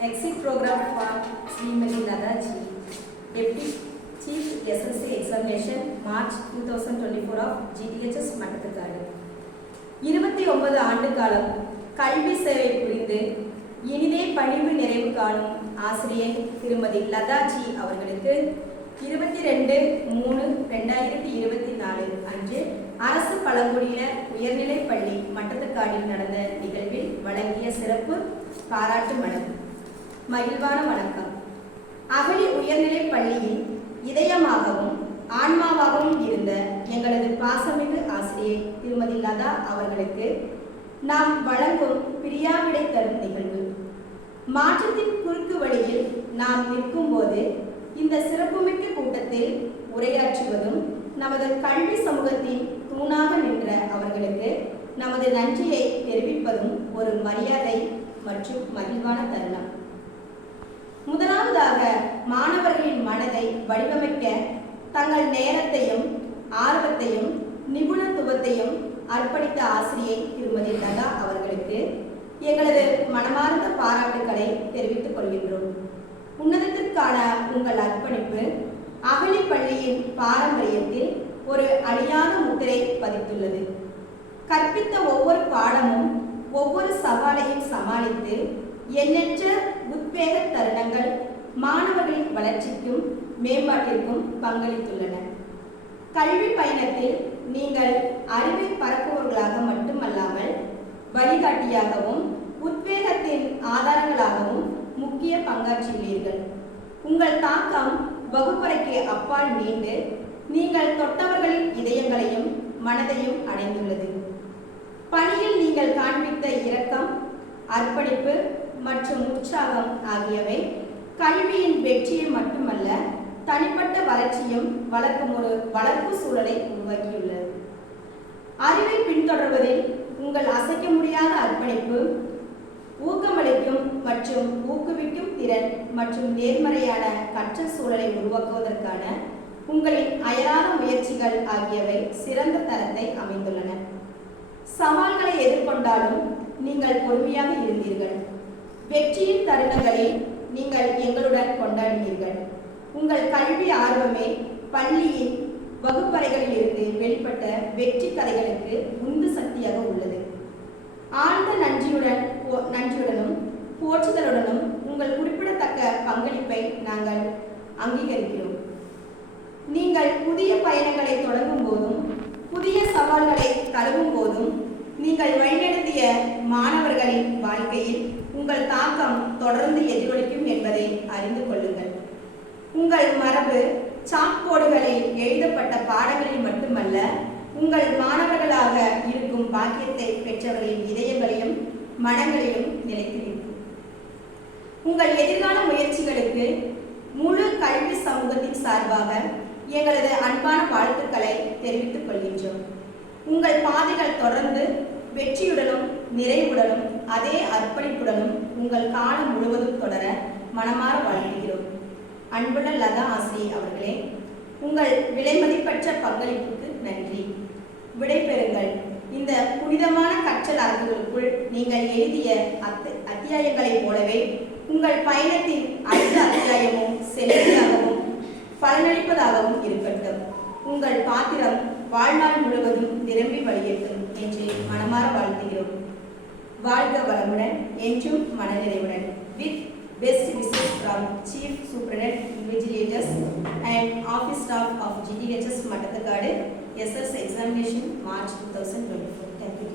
Exit program for Srimati Ladaji, Deputy Chief SSC Examination, March 2024 of GTHS மட்டத்துக்காடு 29 ஆண்டு காலம் கல்வி சேவை புரிந்து இனிதே பணிவு நிறைவு காணும் ஆசிரியை திருமதி லதாஜி அவர்களுக்கு 22/3/2024 அன்று அரசு பழங்குடியினர் உயர்நிலைப் பள்ளி மட்டத்துக்காடில் நடந்த நிகழ்வில் வழங்கிய சிறப்பு பாராட்டு மடல். மகிழ்வான வணக்கம். அகழி உயர்நிலைப் பள்ளியில் இதயமாகவும் ஆன்மாவாகவும் இருந்த எங்களது பாசமிகு ஆசிரியை திருமதி லதா அவர்களுக்கு நாம் வழங்கும் பிரியாவிடை தரும் நிகழ்வு. மாற்றத்தின் குறுக்கு வழியில் நாம் நிற்கும் போது இந்த சிறப்புமிக்க கூட்டத்தில் உரையாற்றுவதும் நமது கல்வி சமூகத்தின் தூணாக நின்ற அவர்களுக்கு நமது நன்றியை தெரிவிப்பதும் ஒரு மரியாதை மற்றும் மகிழ்வான தருணம். முதலாவதாக மாணவர்களின் மனதை வடிவமைக்க தங்கள் நேரத்தையும் ஆர்வத்தையும் நிபுணத்துவத்தையும் அர்ப்பணித்த ஆசிரியை திருமதி லதா அவர்களுக்கு எங்களது மனமார்ந்த பாராட்டுக்களை தெரிவித்துக் கொள்கின்றோம். உன்னதத்திற்கான உங்கள் அர்ப்பணிப்பு அகழி பள்ளியின் பாரம்பரியத்தில் ஒரு அழியாத முத்திரை பதித்துள்ளது. கற்பித்த ஒவ்வொரு பாடமும் ஒவ்வொரு சவாலையும் சமாளித்து எண்ணற்ற உத்வேக தருணங்கள் மாணவர்களின் வளர்ச்சிக்கும் மேம்பாட்டிற்கும் பங்களித்துள்ளன. கல்வி பயணத்தில் நீங்கள் அறிவை பரப்புவர்களாக மட்டுமல்லாமல் வழிகாட்டியாகவும் உத்வேகத்தின் ஆதாரங்களாகவும் முக்கிய பங்காற்றியுள்ளீர்கள். உங்கள் தாக்கம் வகுப்பறைக்கு அப்பால் நீண்டு நீங்கள் தொட்டவர்களின் இதயங்களையும் மனதையும் அடைந்துள்ளது. பணியில் நீங்கள் காண்பித்த இரக்கம், அர்ப்பணிப்பு மற்றும் உற்சாகம் ஆகியவை கல்வியின் வெற்றியை மட்டுமல்ல, தனிப்பட்ட வளர்ச்சியும் வளர்க்கும் ஒரு வளர்ப்பு சூழலை உருவாக்கியுள்ளது. அறிவை பின்தொடர்வதில் உங்கள் அசைக்க முடியாத அர்ப்பணிப்பு, ஊக்கமளிக்கும் மற்றும் ஊக்குவிக்கும் திறன் மற்றும் நேர்மறையான கற்றல் சூழலை உருவாக்குவதற்கான உங்களின் அயராத முயற்சிகள் ஆகியவை சிறந்த தரத்தை அமைந்துள்ளன. சவால்களை எதிர்கொண்டாலும் நீங்கள் பொறுமையாக இருந்தீர்கள். வெற்றியின் தருணங்களில் நீங்கள் எங்களுடன் கொண்டாடினீர்கள். உங்கள் கல்வி ஆர்வமே பள்ளியின் வகுப்பறைகளில் இருந்து வெளிப்பட்ட வெற்றி கதைகளுக்கு உந்து சக்தியாக உள்ளது. ஆழ்ந்த நன்றியுடனும் போற்றுதலுடனும் உங்கள் குறிப்பிடத்தக்க பங்களிப்பை நாங்கள் அங்கீகரிக்கிறோம். நீங்கள் புதிய பயணங்களை தொடங்கும் போதும் புதிய சவால்களை தழுவும் போதும் நீங்கள் வழிநடத்திய மாணவர்களின் வாழ்க்கையில் உங்கள் தாக்கம் தொடர்ந்து எதிரொலிக்கும் என்பதை அறிந்து கொள்ளுங்கள். உங்கள் மரபு சாக்போர்டுகளில் எழுதப்பட்ட பாடங்களில் மட்டுமல்ல, உங்கள் மாணவர்களாக இருக்கும் பாக்கியத்தை பெற்றவர்களின் இதயங்களிலும் மனங்களிலும் நிலைத்து நிற்கும். உங்கள் எதிர்கால முயற்சிகளுக்கு முழு கல்வி சமூகத்தின் சார்பாக எங்களது அன்பான வாழ்த்துக்களை தெரிவித்துக் கொள்கின்றோம். உங்கள் பாதைகள் தொடர்ந்து வெற்றியுடனும் நிறைவுடனும் அதே அர்ப்பணிப்புடனும் உங்கள் காலம் முழுவதும் தொடர மனமாற வாழ்த்துகிறோம். அன்புள்ள லதா ஆசிரியை அவர்களே, உங்கள் விலைமதிப்பற்ற பங்களிப்புக்கு நன்றி. விடைபெறுங்கள். இந்த புனிதமான கற்றல் அரங்குகளுக்குள் நீங்கள் எழுதிய அத்தியாயங்களைப் போலவே உங்கள் பயணத்தின் அடுத்த அத்தியாயமும் செல்வதாகவும் பலனளிப்பதாகவும் இருக்கட்டும். உங்கள் பாத்திரம் வாழ்நாள் முழுவதும் நிரம்பி வழியட்டும் என்று மனமாற வாழ்த்துகிறோம். வாழ்க வளமுடன், என்றும் மனநிறைவுடன். With best wishes from Chief Superintendent Invigilators and Office Staff of GTHS Mattathukadu SSC Examination March 2024. Thank you.